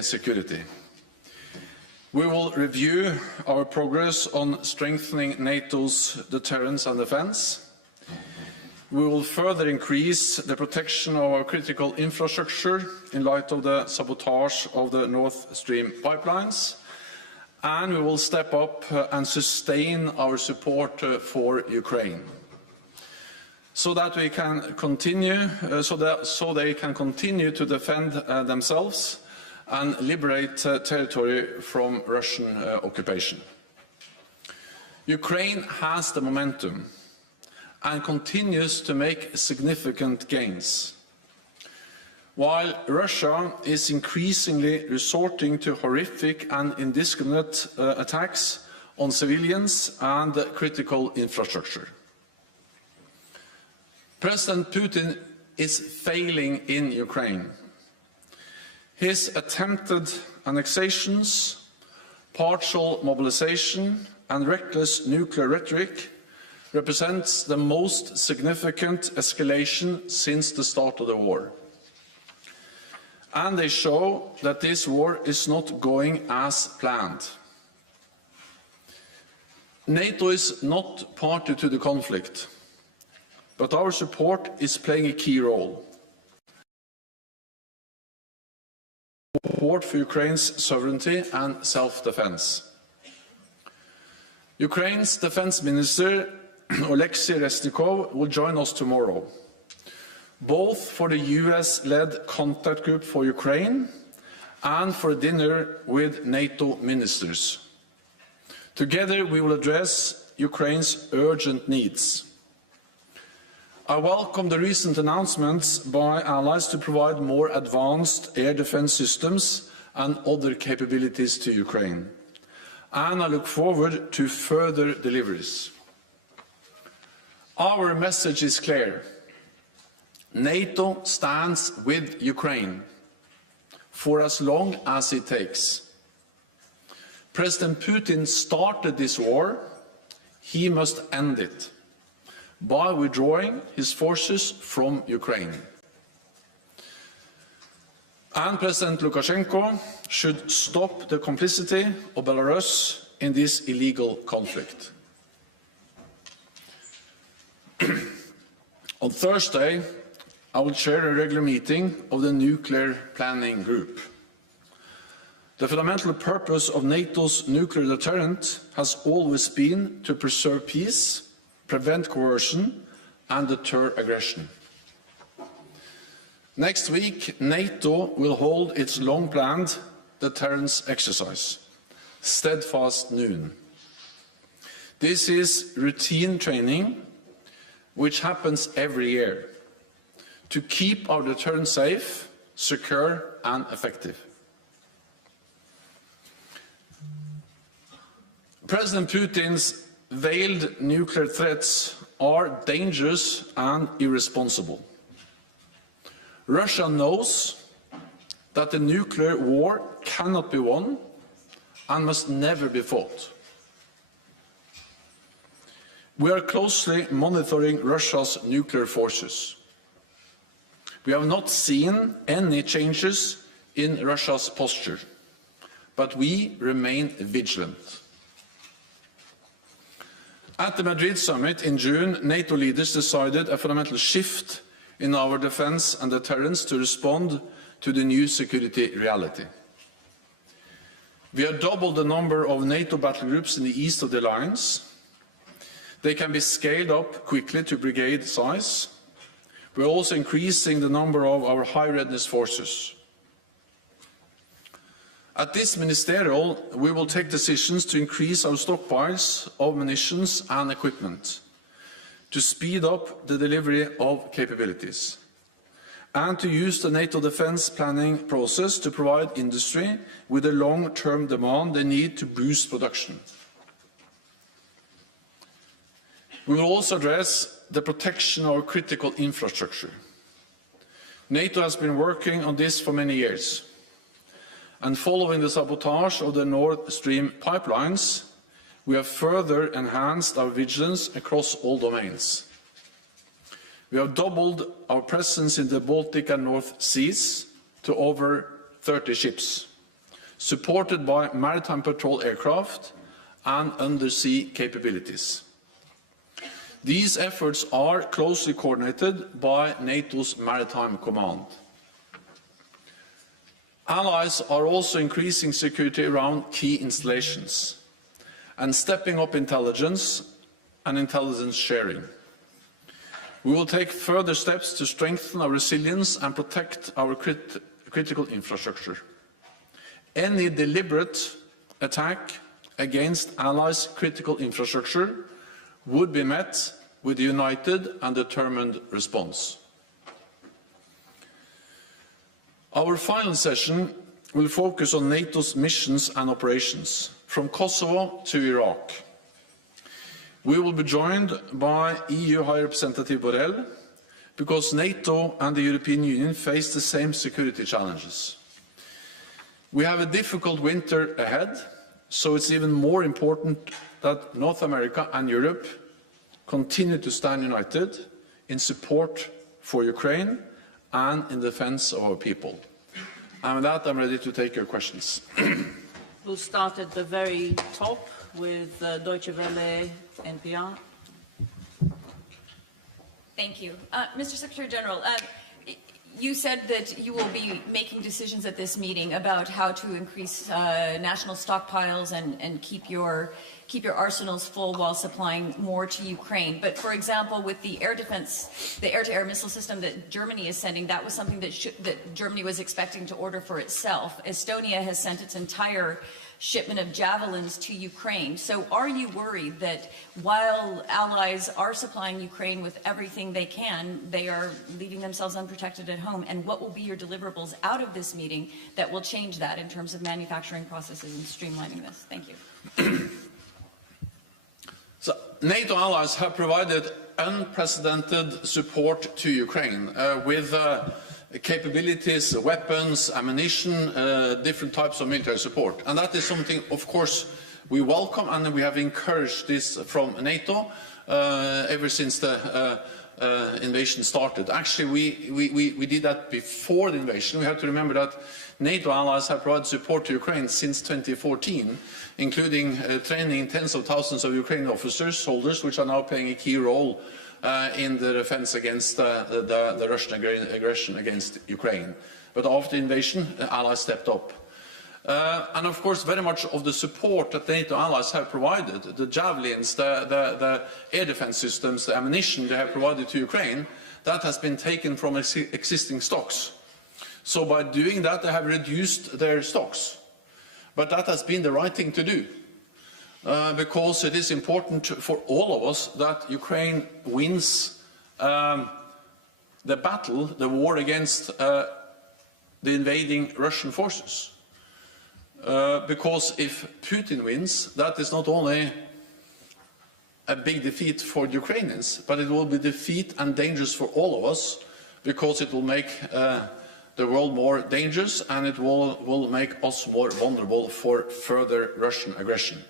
energy security. We will review our progress on strengthening NATO's deterrence and defence. We will further increase the protection of our critical infrastructure in light of the sabotage of the Nord Stream pipelines. And we will step up and sustain our support for Ukraine, so that we can continue, so they can continue to defend themselves and liberate territory from Russian occupation. Ukraine has the momentum and continues to make significant gains, while Russia is increasingly resorting to horrific and indiscriminate attacks on civilians and critical infrastructure. President Putin is failing in Ukraine. His attempted annexations, partial mobilization and reckless nuclear rhetoric represents the most significant escalation since the start of the war. And they show that this war is not going as planned. NATO is not party to the conflict, but our support is playing a key role. Support for Ukraine's sovereignty and self-defense. Ukraine's Defense Minister Oleksiy Reznikov will join us tomorrow, both for the US-led contact group for Ukraine and for a dinner with NATO ministers. Together we will address Ukraine's urgent needs. I welcome the recent announcements by allies to provide more advanced air defense systems and other capabilities to Ukraine, and I look forward to further deliveries. Our message is clear. NATO stands with Ukraine for as long as it takes. President Putin started this war. He must end it by withdrawing his forces from Ukraine. And President Lukashenko should stop the complicity of Belarus in this illegal conflict. On Thursday, I will chair a regular meeting of the Nuclear Planning Group. The fundamental purpose of NATO's nuclear deterrent has always been to preserve peace, prevent coercion and deter aggression. Next week, NATO will hold its long-planned deterrence exercise, Steadfast Noon. This is routine training which happens every year to keep our deterrence safe, secure and effective. President Putin's veiled nuclear threats are dangerous and irresponsible. Russia knows that the nuclear war cannot be won and must never be fought. We are closely monitoring Russia's nuclear forces. We have not seen any changes in Russia's posture, but we remain vigilant. At the Madrid summit in June, NATO leaders decided a fundamental shift in our defence and deterrence to respond to the new security reality. We have doubled the number of NATO battle groups in the east of the alliance. They can be scaled up quickly to brigade size. We are also increasing the number of our high readiness forces. At this ministerial, we will take decisions to increase our stockpiles of munitions and equipment, to speed up the delivery of capabilities, and to use the NATO defence planning process to provide industry with the long-term demand they need to boost production. We will also address the protection of our critical infrastructure. NATO has been working on this for many years, and following the sabotage of the Nord Stream pipelines, we have further enhanced our vigilance across all domains. We have doubled our presence in the Baltic and North Seas to over 30 ships. supported by maritime patrol aircraft and undersea capabilities. These efforts are closely coordinated by NATO's Maritime Command. Allies are also increasing security around key installations and stepping up intelligence and intelligence sharing. We will take further steps to strengthen our resilience and protect our critical infrastructure. Any deliberate attack against Allies' critical infrastructure would be met with a united and determined response. Our final session will focus on NATO's missions and operations, from Kosovo to Iraq. We will be joined by EU High Representative Borrell, because NATO and the European Union face the same security challenges. We have a difficult winter ahead, so it's even more important that North America and Europe continue to stand united in support for Ukraine and in defense of our people. And with that, I'm ready to take your questions. We'll start at the very top with Deutsche Welle, NPR. Thank you. Mr. Secretary General, you said that you will be making decisions at this meeting about how to increase national stockpiles and keep your arsenals full while supplying more to Ukraine. But for example, with the air defense, the air-to-air missile system that Germany is sending, that was something that Germany was expecting to order for itself. Estonia has sent its entire shipment of javelins to Ukraine. So are you worried that while allies are supplying Ukraine with everything they can, they are leaving themselves unprotected at home? And what will be your deliverables out of this meeting that will change that in terms of manufacturing processes and streamlining this? Thank you. So, NATO allies have provided unprecedented support to Ukraine with capabilities, weapons, ammunition, different types of military support. And that is something, of course, we welcome, and we have encouraged this from NATO ever since the invasion started. Actually, we did that before the invasion. We have to remember that NATO allies have provided support to Ukraine since 2014, including training tens of thousands of Ukrainian officers, soldiers, which are now playing a key role in the defense against the Russian aggression against Ukraine. But after the invasion, the allies stepped up. And of course, very much of the support that the NATO allies have provided, the javelins, the air defense systems, the ammunition they have provided to Ukraine, that has been taken from existing stocks. So by doing that, they have reduced their stocks. But that has been the right thing to do. Because it is important for all of us that Ukraine wins the battle, the war against the invading Russian forces. Because if Putin wins, that is not only a big defeat for the Ukrainians, but it will be defeat and dangerous for all of us, because it will make the world more dangerous, and it will make us more vulnerable for further Russian aggression.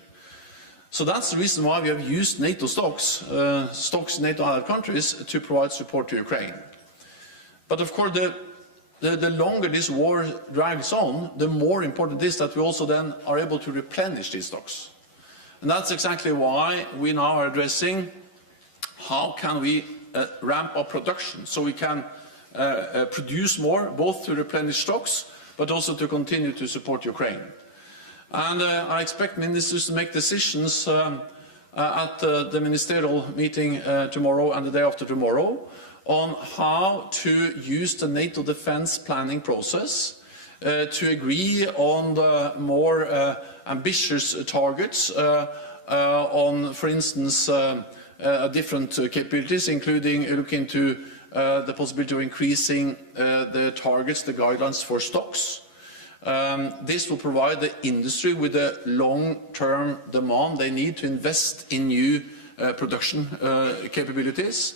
So that's the reason why we have used NATO stocks in NATO allied countries, to provide support to Ukraine. But of course, the longer this war drags on, the more important it is that we also then are able to replenish these stocks. And that's exactly why we now are addressing how can we ramp up production, so we can produce more, both to replenish stocks, but also to continue to support Ukraine. And I expect ministers to make decisions at the ministerial meeting tomorrow and the day after tomorrow on how to use the NATO defense planning process to agree on the more ambitious targets on, for instance, different capabilities, including looking into the possibility of increasing the targets, the guidelines for stocks. This will provide the industry with a long-term demand they need to invest in new production capabilities,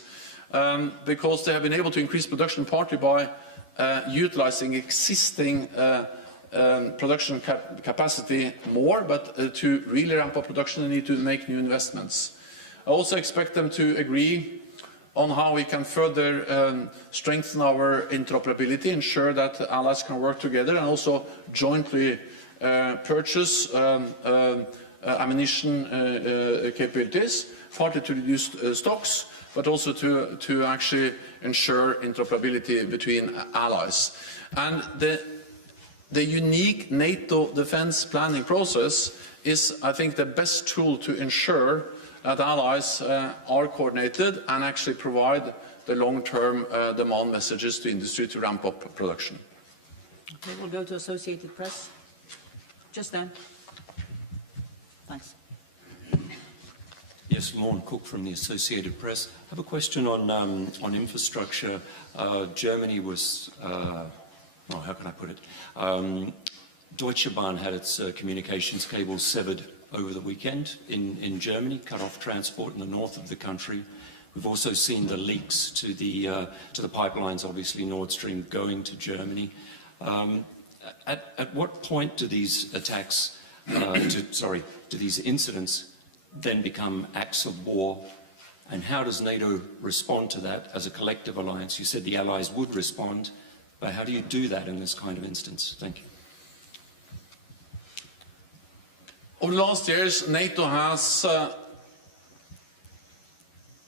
because they have been able to increase production partly by utilizing existing production capacity more, but to really ramp up production they need to make new investments. I also expect them to agree on how we can further strengthen our interoperability, ensure that allies can work together and also jointly purchase ammunition capabilities, partly to reduce stocks, but also to actually ensure interoperability between allies. And the unique NATO defense planning process is, I think, the best tool to ensure that allies are coordinated and actually provide the long-term demand messages to industry to ramp up production. Okay, we'll go to Associated Press. Just then. Thanks. Yes, Lorne Cook from the Associated Press. I have a question on infrastructure. Germany was, well, how can I put it? Deutsche Bahn had its communications cables severed over the weekend in Germany, cut off transport in the north of the country. We've also seen the leaks to the pipelines, obviously Nord Stream going to Germany. At what point do these attacks, do these incidents then become acts of war? And how does NATO respond to that as a collective alliance? You said the allies would respond, but how do you do that in this kind of instance? Thank you. Over the last years, NATO has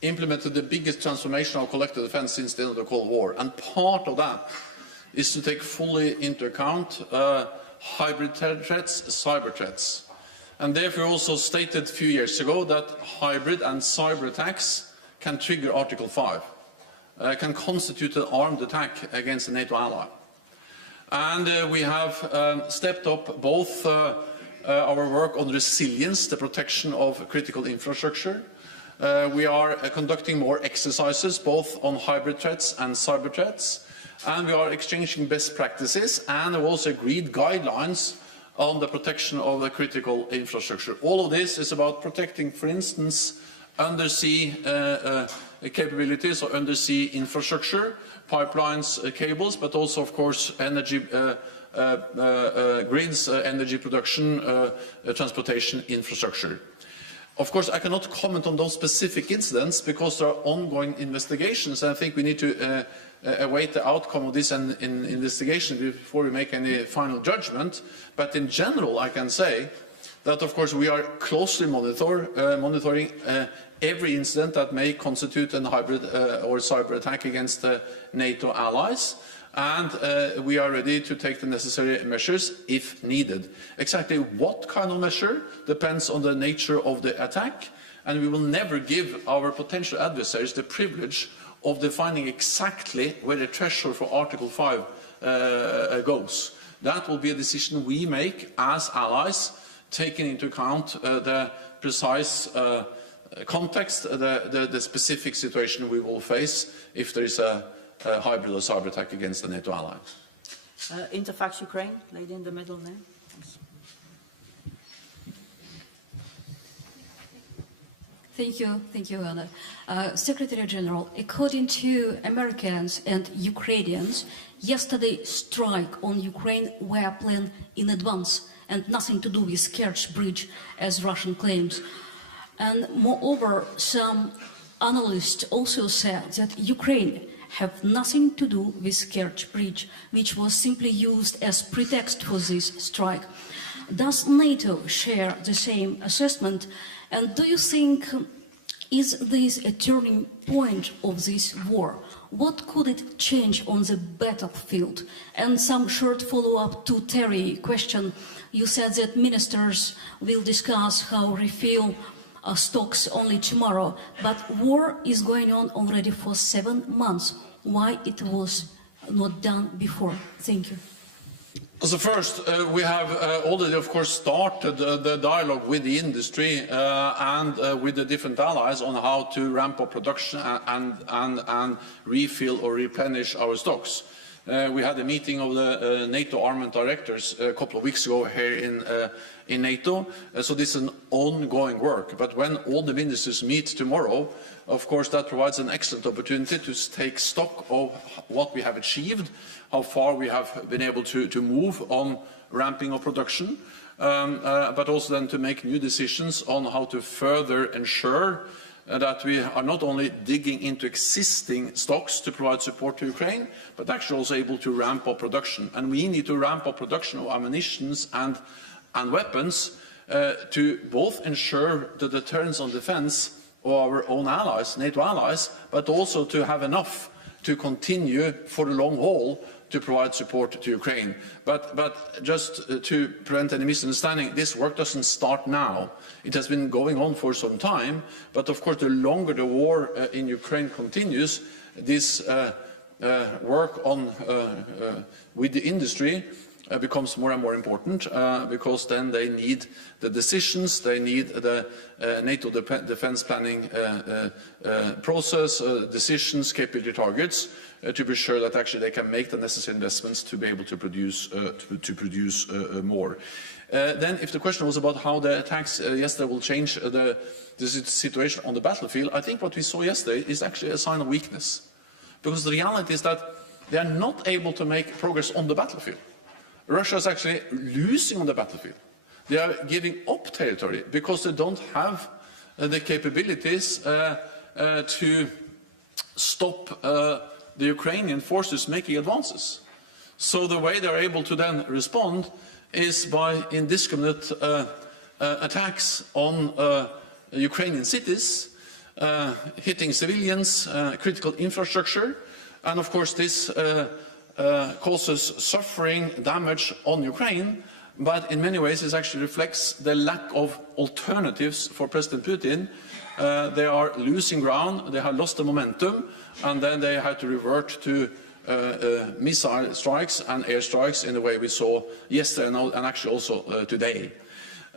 implemented the biggest transformation of collective defense since the end of the Cold War. And part of that is to take fully into account hybrid threats, cyber threats. And therefore also stated a few years ago that hybrid and cyber attacks can trigger Article 5, can constitute an armed attack against a NATO ally. And we have stepped up both our work on resilience, the protection of critical infrastructure. We are conducting more exercises both on hybrid threats and cyber threats. And we are exchanging best practices and have also agreed guidelines on the protection of the critical infrastructure. All of this is about protecting, for instance, undersea capabilities or undersea infrastructure, pipelines, cables, but also, of course, energy grids, energy production, transportation infrastructure. Of course, I cannot comment on those specific incidents because there are ongoing investigations, and I think we need to await the outcome of this investigation before we make any final judgment. But in general, I can say that, of course, we are closely monitoring every incident that may constitute a hybrid or cyber attack against NATO allies. And we are ready to take the necessary measures if needed. Exactly what kind of measure depends on the nature of the attack, and we will never give our potential adversaries the privilege of defining exactly where the threshold for Article 5 goes. That will be a decision we make as allies, taking into account the precise context, the specific situation we will face if there is a hybrid or cyber attack against the NATO ally. Interfax Ukraine, lady in the middle there. Thank you, Anna. Secretary General, according to Americans and Ukrainians, yesterday's strike on Ukraine were planned in advance and nothing to do with Kerch Bridge, as Russian claims. And moreover, some analysts also said that Ukraine have nothing to do with Kerch Bridge, which was simply used as pretext for this strike. Does NATO share the same assessment? And do you think, is this a turning point of this war? What could it change on the battlefield? And some short follow-up to Terry's question. You said that ministers will discuss how refill stocks only tomorrow, but war is going on already for 7 months. Why it was not done before? Thank you. So first, we have already, of course, started the dialogue with the industry and with the different allies on how to ramp up production and refill or replenish our stocks. We had a meeting of the NATO armament directors a couple of weeks ago here in NATO, so this is an ongoing work. But when all the ministers meet tomorrow, of course, that provides an excellent opportunity to take stock of what we have achieved, how far we have been able to move on ramping up production, but also then to make new decisions on how to further ensure that we are not only digging into existing stocks to provide support to Ukraine, but actually also able to ramp up production. And we need to ramp up production of ammunition and weapons to both ensure the deterrence and defence of our own allies, NATO allies, but also to have enough to continue for the long haul to provide support to Ukraine. But just to prevent any misunderstanding, this work doesn't start now. It has been going on for some time, but of course the longer the war in Ukraine continues, this work on with the industry becomes more and more important because then they need the decisions, they need the NATO defense planning process, decisions, capability targets to be sure that actually they can make the necessary investments to be able to produce more. Then if the question was about how the attacks yesterday will change the situation on the battlefield, I think what we saw yesterday is actually a sign of weakness. Because the reality is that they are not able to make progress on the battlefield. Russia is actually losing on the battlefield. They are giving up territory because they don't have the capabilities to stop the Ukrainian forces making advances. So the way they are able to then respond is by indiscriminate attacks on Ukrainian cities, hitting civilians, critical infrastructure, and of course this causes suffering, damage on Ukraine, but in many ways it actually reflects the lack of alternatives for President Putin. They are losing ground, they have lost the momentum, and then they had to revert to missile strikes and air strikes in the way we saw yesterday and actually also today.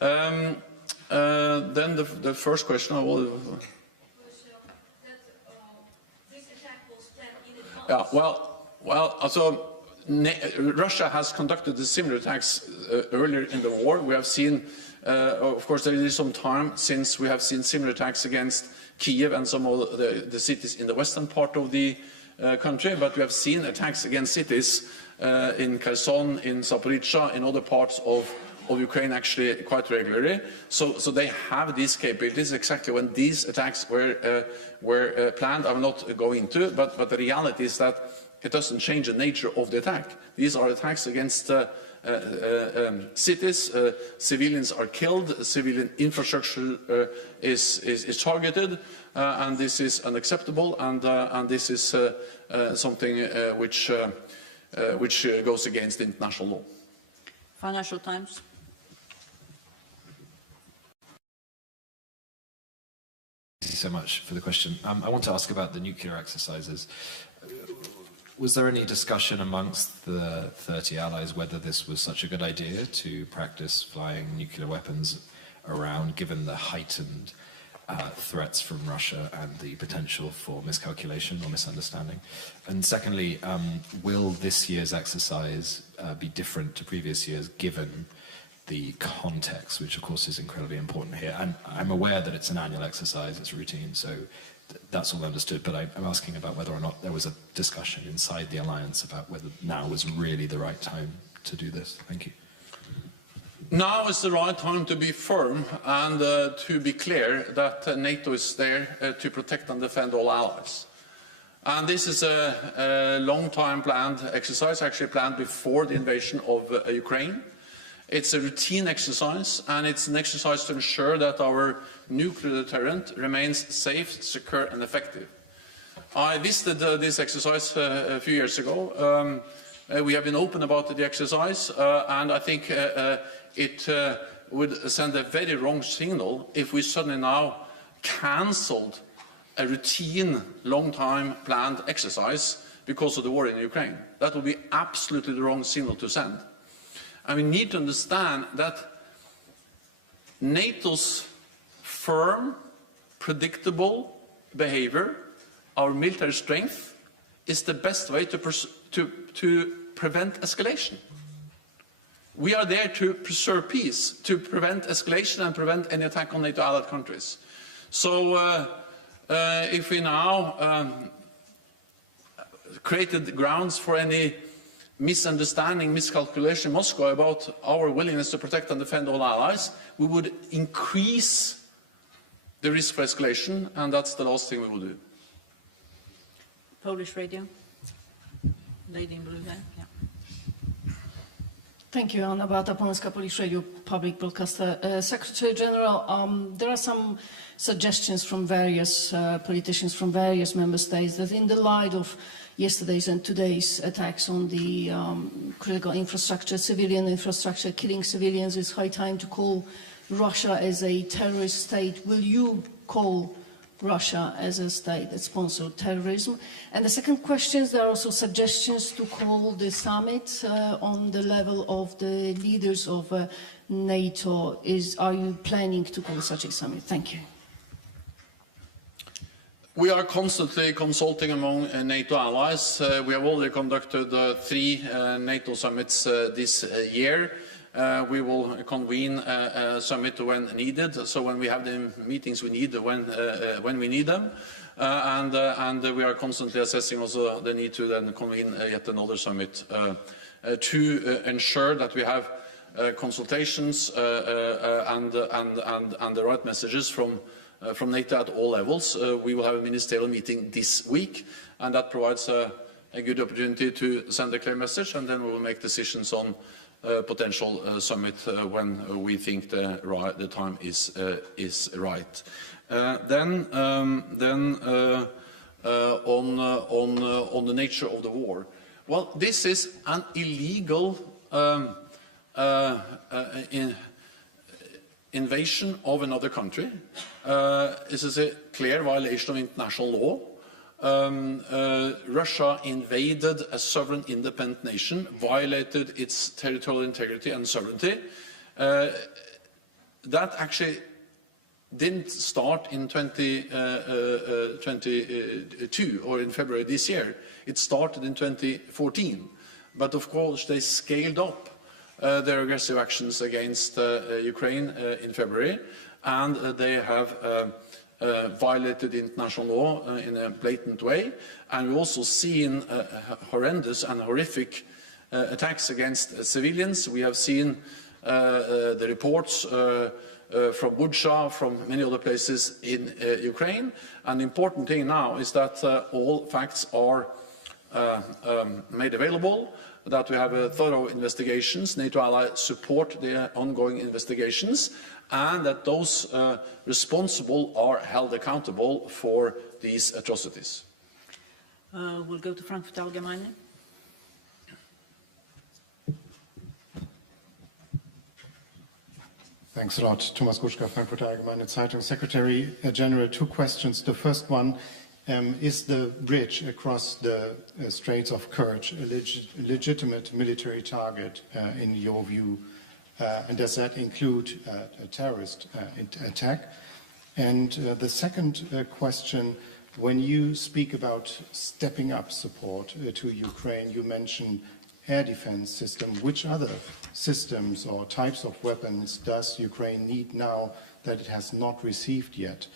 Then the first question I will... Yeah, well, also Russia has conducted similar attacks earlier in the war. We have seen, of course, there is some time since we have seen similar attacks against Kiev and some of the cities in the western part of the country, but we have seen attacks against cities in Kherson, in Zaporizhzhia, in other parts of Ukraine actually quite regularly. So they have these capabilities. Exactly when these attacks were planned, I will not go into, but the reality is that it doesn't change the nature of the attack. These are attacks against cities, civilians are killed, civilian infrastructure is targeted, and this is unacceptable, and this is something which goes against international law. Financial Times. Thank you so much for the question. I want to ask about the nuclear exercises. Was there any discussion amongst the 30 allies whether this was such a good idea to practice flying nuclear weapons around, given the heightened threats from Russia and the potential for miscalculation or misunderstanding? And secondly, will this year's exercise be different to previous years, given the context, which of course is incredibly important here? And I'm aware that it's an annual exercise, it's routine, so that's all understood, but I'm asking about whether or not there was a discussion inside the alliance about whether now was really the right time to do this. Thank you. Now is the right time to be firm and to be clear that NATO is there to protect and defend all allies. And this is a long-time planned exercise, actually planned before the invasion of Ukraine. It's a routine exercise, and it's an exercise to ensure that our nuclear deterrent remains safe, secure and effective. I visited this exercise a few years ago. We have been open about the exercise, and I think it would send a very wrong signal if we suddenly now cancelled a routine, long-time planned exercise because of the war in Ukraine. That would be absolutely the wrong signal to send. And we need to understand that NATO's firm, predictable behavior, our military strength, is the best way to prevent escalation. We are there to preserve peace, to prevent escalation and prevent any attack on NATO allied countries. So if we now created grounds for any misunderstanding, miscalculation in Moscow about our willingness to protect and defend all allies, we would increase the risk for escalation, and that's the last thing we will do. Polish radio. Lady in blue there. Yeah. Thank you, Anna Beata Polska, Polish Radio, public broadcaster. Secretary General, there are some suggestions from various politicians from various member states that in the light of yesterday's and today's attacks on the critical infrastructure, civilian infrastructure, killing civilians, it's high time to call Russia as a terrorist state. Will you call Russia as a state that sponsored terrorism? And the second question is, there are also suggestions to call the summit on the level of the leaders of NATO. Are you planning to call such a summit? Thank you. We are constantly consulting among NATO allies. We have already conducted 3 NATO summits this year. We will convene a summit when needed, so when we have the meetings we need when we need them. And we are constantly assessing also the need to then convene yet another summit to ensure that we have consultations and the right messages from NATO at all levels. We will have a ministerial meeting this week, and that provides a good opportunity to send a clear message, and then we will make decisions on potential summit when we think the time is right. Then on the nature of the war. Well, this is an illegal invasion of another country. This is a clear violation of international law. Russia invaded a sovereign independent nation, violated its territorial integrity and sovereignty. That actually didn't start in 2022 or in February this year. It started in 2014. But of course they scaled up their aggressive actions against Ukraine in February, and they have violated international law in a blatant way. And we've also seen horrendous and horrific attacks against civilians. We have seen the reports from Bucha, from many other places in Ukraine. And the important thing now is that all facts are made available, that we have thorough investigations. NATO allies support the ongoing investigations, and that those responsible are held accountable for these atrocities. We'll go to Frankfurt Allgemeine. Thanks a lot. Thomas Guschka, Frankfurter Allgemeine Zeitung. Secretary General, 2 questions. The first one, is the bridge across the Straits of Kerch a legitimate military target in your view? And does that include a terrorist attack? And the second question, when you speak about stepping up support to Ukraine, you mentioned air defense system. Which other systems or types of weapons does Ukraine need now that it has not received yet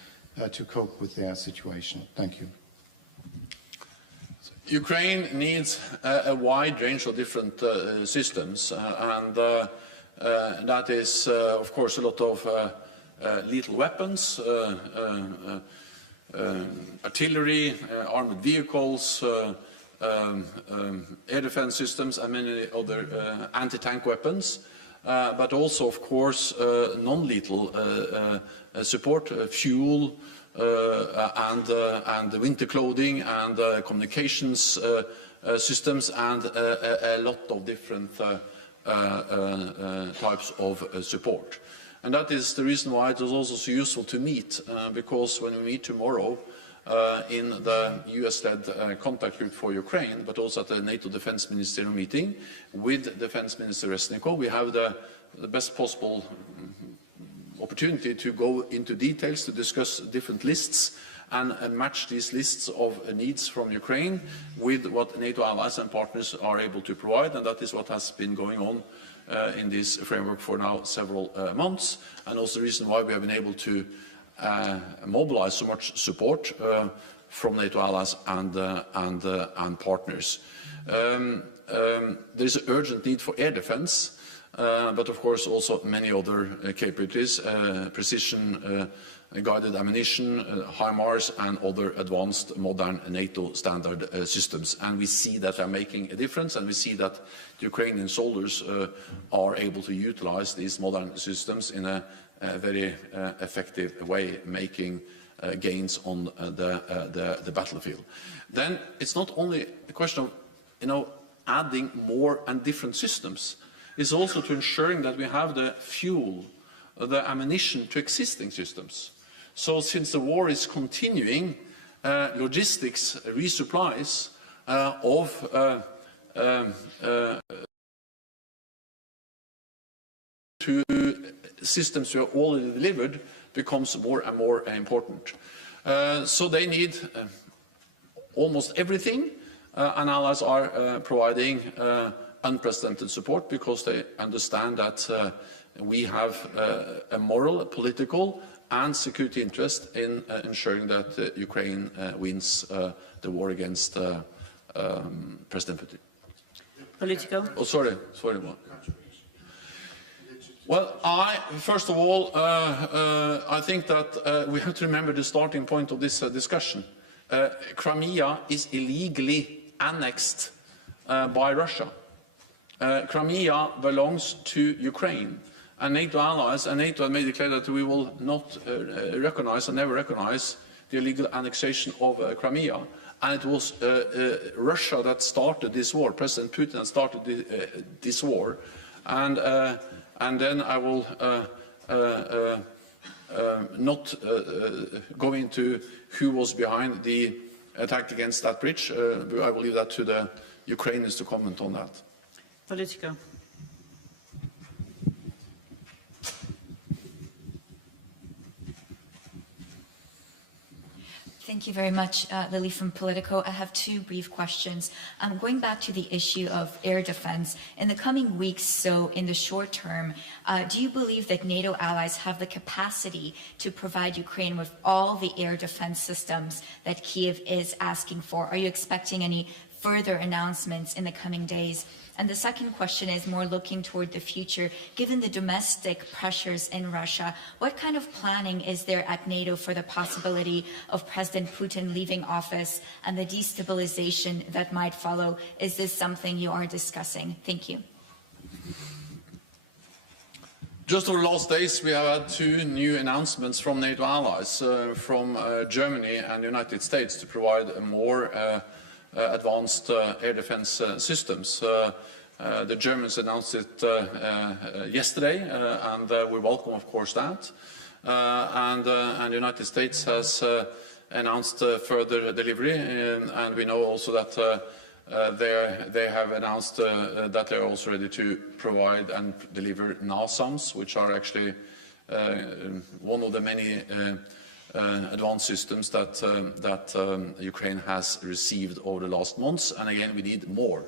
to cope with their situation? Thank you. Ukraine needs a wide range of different systems, and that is, of course, a lot of lethal weapons, artillery, armored vehicles, air defense systems, and many other anti-tank weapons, but also, of course, non-lethal support, fuel, and winter clothing, and communications systems, and a lot of different types of support. And that is the reason why it was also so useful to meet, because when we meet tomorrow in the US-led contact group for Ukraine, but also at the NATO Defense Ministerial meeting with Defense Minister Resnikov, we have the best possible opportunity to go into details, to discuss different lists and match these lists of needs from Ukraine with what NATO allies and partners are able to provide, and that is what has been going on in this framework for now several months, and also the reason why we have been able to mobilize so much support from NATO allies and partners. There is an urgent need for air defense. but of course also many other capabilities, precision guided ammunition, HIMARS and other advanced modern NATO standard systems. And we see that they're making a difference, and we see that the Ukrainian soldiers are able to utilize these modern systems in a very effective way, making gains on the battlefield. Then it's not only a question of, adding more and different systems. It's also to ensuring that we have the fuel, the ammunition to existing systems. So since the war is continuing, logistics, resupplies of to systems we have already delivered becomes more and more important. So they need almost everything, and allies are providing unprecedented support because they understand that we have a moral, political and security interest in ensuring that Ukraine wins the war against President Putin. Politico. Oh, sorry. Well, first of all, I think that we have to remember the starting point of this discussion. Crimea is illegally annexed by Russia. Crimea belongs to Ukraine, and NATO allies and NATO may declare that we will not recognize and never recognize the illegal annexation of Crimea. And it was Russia that started this war. President Putin that started this war, and then I will not go into who was behind the attack against that bridge. I will leave that to the Ukrainians to comment on that. Politico. Thank you very much, Lily from Politico. I have two brief questions. Going back to the issue of air defense, in the coming weeks, so in the short term, do you believe that NATO allies have the capacity to provide Ukraine with all the air defense systems that Kiev is asking for? Are you expecting any further announcements in the coming days? And the second question is more looking toward the future. Given the domestic pressures in Russia, what kind of planning is there at NATO for the possibility of President Putin leaving office and the destabilization that might follow? Is this something you are discussing? Thank you. Just over the last days, we have had two new announcements from NATO allies, from Germany and the United States, to provide more advanced air defense systems. The Germans announced it yesterday, and we welcome, of course, that. And the United States has announced further delivery, and we know also that they have announced that they are also ready to provide and deliver NASAMS, which are actually one of the many advanced systems that Ukraine has received over the last months. And again, we need more.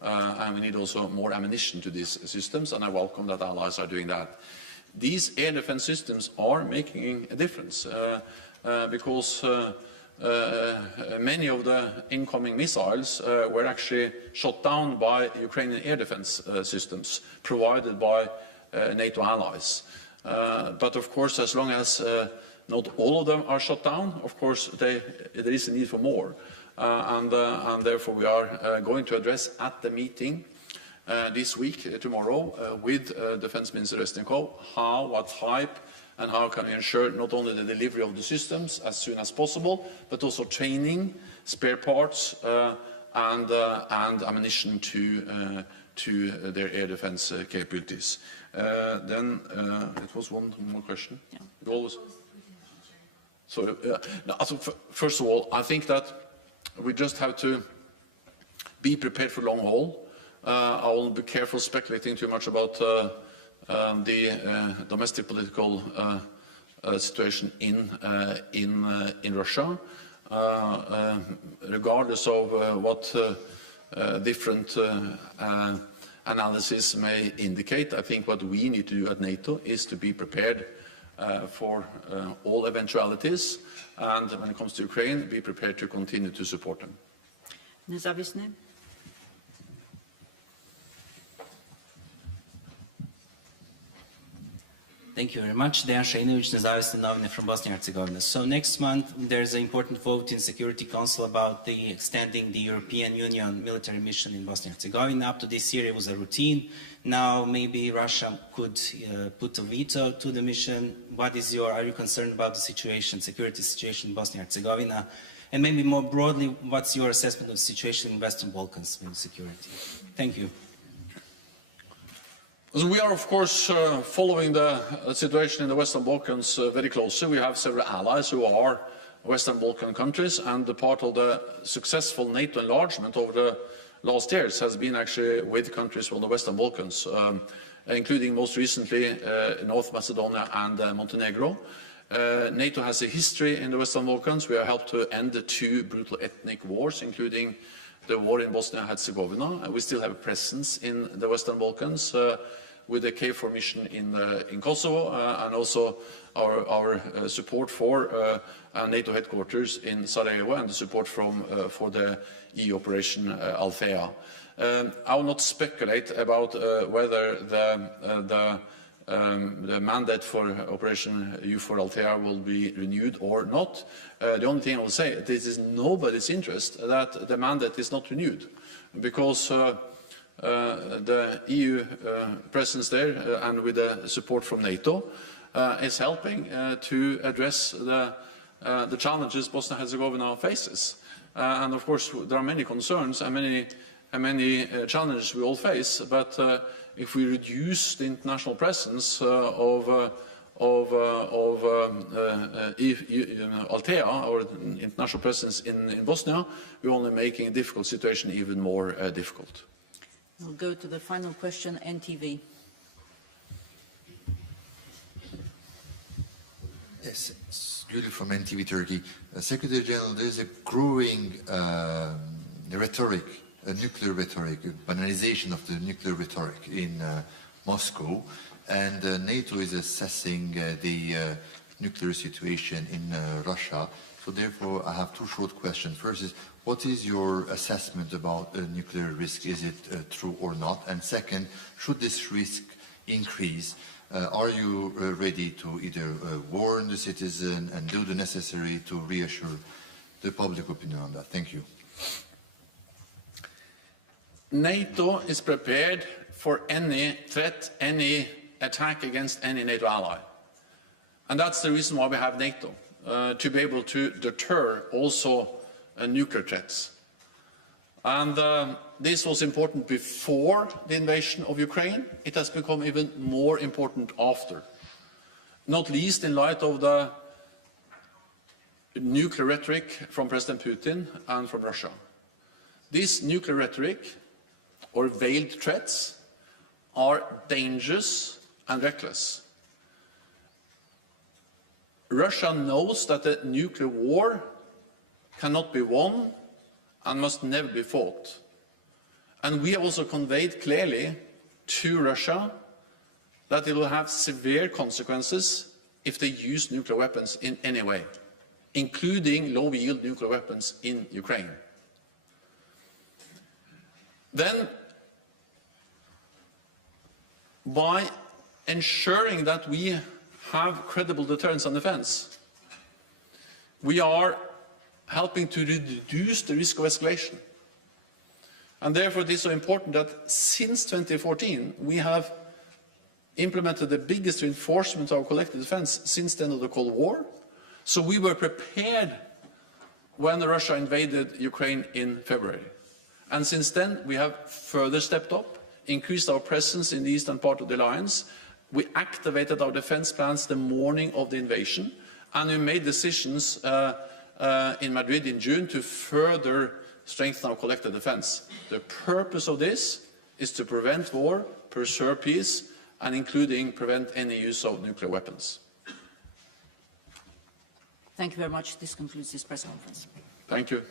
And we need also more ammunition to these systems, and I welcome that allies are doing that. These air defense systems are making a difference because many of the incoming missiles were actually shot down by Ukrainian air defense systems provided by NATO allies. But of course, as long as not all of them are shot down, of course, there is a need for more. And therefore, we are going to address at the meeting this week, tomorrow, with Defense Minister Resnikov, what type, and how can we ensure not only the delivery of the systems as soon as possible, but also training, spare parts, and ammunition to their air defense capabilities. Then it was one more question. Yeah. So, first of all, I think that we just have to be prepared for long haul. I will be careful speculating too much about the domestic political situation in Russia. Regardless of what different analysis may indicate, I think what we need to do at NATO is to be prepared for all eventualities, and when it comes to Ukraine, be prepared to continue to support them. Nezávislé. Thank you very much. Dejan Šejinović, Nezavisne novine from Bosnia and Herzegovina. So next month there's an important vote in Security Council about the extending the European Union military mission in Bosnia and Herzegovina. Up to this year it was a routine. Now maybe Russia could put a veto to the mission. Are you concerned about the situation, security situation in Bosnia and Herzegovina? And maybe more broadly, what's your assessment of the situation in Western Balkans with security? Thank you. So we are, of course, following the situation in the Western Balkans very closely. We have several allies who are Western Balkan countries, and the part of the successful NATO enlargement over the last years has been actually with countries from the Western Balkans, including most recently North Macedonia and Montenegro. NATO has a history in the Western Balkans. We have helped to end the 2 brutal ethnic wars, including the war in Bosnia and Herzegovina. We still have a presence in the Western Balkans with the KFOR mission in Kosovo, and also our support for NATO headquarters in Sarajevo, and the support for the EU operation Althea. I will not speculate about whether the mandate for Operation EUFOR Althea will be renewed or not. The only thing I will say, this is nobody's interest that the mandate is not renewed, because the EU presence there and with the support from NATO is helping to address the challenges Bosnia-Herzegovina faces. And of course, there are many concerns and many challenges we all face, but if we reduce the international presence of Althea, or international presence in Bosnia, we're only making a difficult situation even more difficult. We'll go to the final question, NTV. Yes, it's Julie from NTV Turkey. Secretary General, there is a growing rhetoric, a nuclear rhetoric, a banalization of the nuclear rhetoric in Moscow, and NATO is assessing the nuclear situation in Russia. So therefore, I have 2 short questions. First is, what is your assessment about nuclear risk? Is it true or not? And second, should this risk increase, are you ready to either warn the citizen and do the necessary to reassure the public opinion on that? Thank you. NATO is prepared for any threat, any attack against any NATO ally. And that's the reason why we have NATO, to be able to deter also nuclear threats. And this was important before the invasion of Ukraine. It has become even more important after, not least in light of the nuclear rhetoric from President Putin and from Russia. This nuclear rhetoric, or veiled threats, are dangerous and reckless. Russia knows that the nuclear war cannot be won and must never be fought. And we have also conveyed clearly to Russia that it will have severe consequences if they use nuclear weapons in any way, including low-yield nuclear weapons in Ukraine. Then, by ensuring that we have credible deterrence and defense, we are helping to reduce the risk of escalation. And therefore it is so important that since 2014 we have implemented the biggest reinforcement of our collective defense since the end of the Cold War. So we were prepared when Russia invaded Ukraine in February. And since then we have further stepped up, increased our presence in the eastern part of the alliance. We activated our defense plans the morning of the invasion, and we made decisions in Madrid in June to further strengthen our collective defense. The purpose of this is to prevent war, preserve peace, and including prevent any use of nuclear weapons. Thank you very much. This concludes this press conference. Thank you.